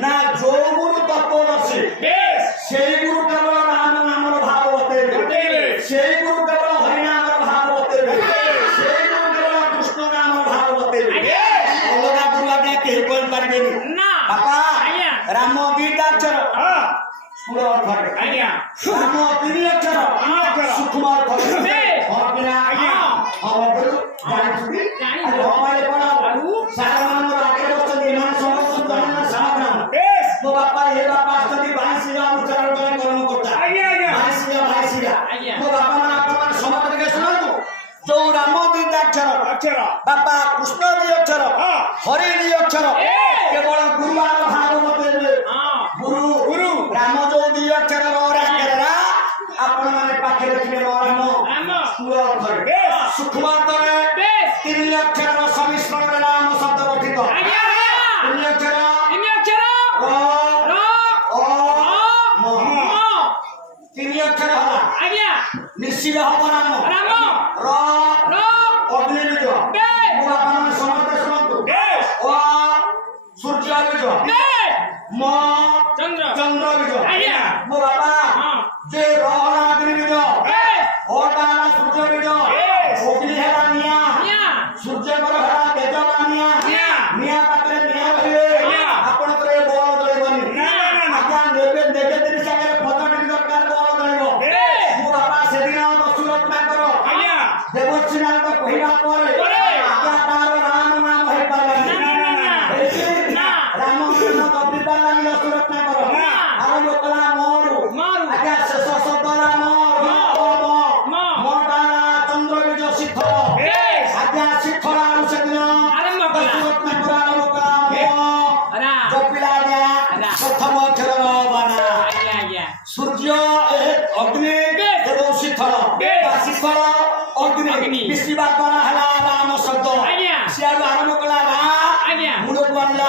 না ଯୋଉ ଗୁରୁ ତତ୍ତ୍ୱଦର୍ଶୀ ସେଇ ଗୁରୁ କେବଳ ରାମ ନାମର ଭାବ ବତେଇବେ ସେଇ ଗୁରୁ କେବଳ ହରିନାମର ଭାବ ବତେଇବେ ସେଇ ଗୁରୁ କେବଳ କୃଷ୍ଣ ନାମର ଭାବ ବତେଇବେ ଅଲଗା ଗୁରୁ ଆଜ୍ଞା କେହି କହିପାରିବେନି ବାପା ରାମ ଦିଟା ଅକ୍ଷର ସୁର ଅକ୍ଷର ରାମ ତିନି ଅକ୍ଷର ସୂକ୍ଷ୍ମ ଅକ୍ଷର ହରିନା ହବରୁ ଜାଣିଛନ୍ତି ହମାରେ କଣ ସାରମାନଙ୍କର ଆଗରେ ବସନ୍ତି ଏମାନେ ସମସ୍ତ ଜଣନା ସାମଗ୍ରାମ ମୋ ବାପା ଏ ବାପା ଆସନ୍ତି ବାଇଶିରା ଉଚ୍ଚାରଣ ପାଇଁ କର୍ମ କରୁତା ବାଇଶିରା ମୋ ବାପା ମାନେ ଆପଣମାନେ ସମସ୍ତେ ଟିକେ ଶୁଣନ୍ତୁ ଯୋଉ ରାମ ଦିଟା ଅକ୍ଷର ବାପା କୃଷ୍ଣ ଦି ଅକ୍ଷର ହରି ଦି ଅକ୍ଷର କେବଳ ଗୁରୁବାର ଭାବ ବତେଇବେ ଗୁରୁ ରାମ ଯୋଉ ଦି ଅକ୍ଷର ରା ଆପଣମାନେ ପାଖରେ ଥିବେ ରାମ ସ୍ଥୂଳ ଅକ୍ଷର ସୂକ୍ଷ୍ମ ଅକ୍ଷରରେ ତିନି ଅକ୍ଷରର ସମିଶ୍ରଣରେ ରାମ ଶବ୍ଦ ଗଠିତ ତିନି ଅକ୍ଷର ତିନି ଅକ୍ଷର ହେଲା ନିଶ୍ଚିତ ହବ ରାମ ର ଅଗ୍ନି ବୀଜ ମୋ ବାପାମାନେ ସମସ୍ତେ ଶୁଣନ୍ତୁ ଅ ସୂର୍ଯ୍ୟ ବୀଜ ମ ଚନ୍ଦ୍ର ବୀଜ ମୋ ବାପା ଯେ ର ହେଲା ଅଗ୍ନି ବୀଜ ଅଟା ହେଲା ସୂର୍ଯ୍ୟ ବୀଜ ଅଗ୍ନି ହେଲା ନିଆଁ ସୂର୍ଯ୍ୟଙ୍କର ହେଲା ତେଜ ବା ନିଆଁ ପାଖରେ ନିଆଁ ରହିବେ ଆପଣଙ୍କର ଏ ବଳ ରହିବନି ଆଜ୍ଞା ନେବେ ତିନି ଜାଗାରେ ପଦଟି ଦରକାର ବଳ ରହିବ ମୋ ବାପା ସେଦିନ ଦଶରଥଙ୍କର ଦେବର୍ଷି ନାରଦ କହିବା ପରେ ଆଜ୍ଞା ତାର ରାମ ନାମ ହେଇପାରିଲାନି ରାମକୃଷ୍ଣ କବି ପାରିଲାନି ଦଶରଥଙ୍କର ଆରମ୍ଭ କଲା ମୋରୁ ଆଜ୍ଞା ଶେଷ ଶବ୍ଦ ହେଲା ମୋଟା ଚନ୍ଦ୍ର ବୀଜ ଶିଖର ଆଜ୍ଞା ଶିଖର ଆଣୁ ସେଦିନ ଦଶରଥଙ୍କର ଆରମ୍ଭ କଲା ଜପିଲା ପ୍ରଥମ ଅକ୍ଷର ବାନା ସୂର୍ଯ୍ୟ ଅଗ୍ନି ଏବଂ ଶିଖର ଅଗ୍ନି ମିଶିବା ଦ୍ୱାରା ହେଲା ରାମ ଶବ୍ଦ ସିଆଡୁ ଆରମ୍ଭ କଲା ମୂଳକୁ ଆଣିଲା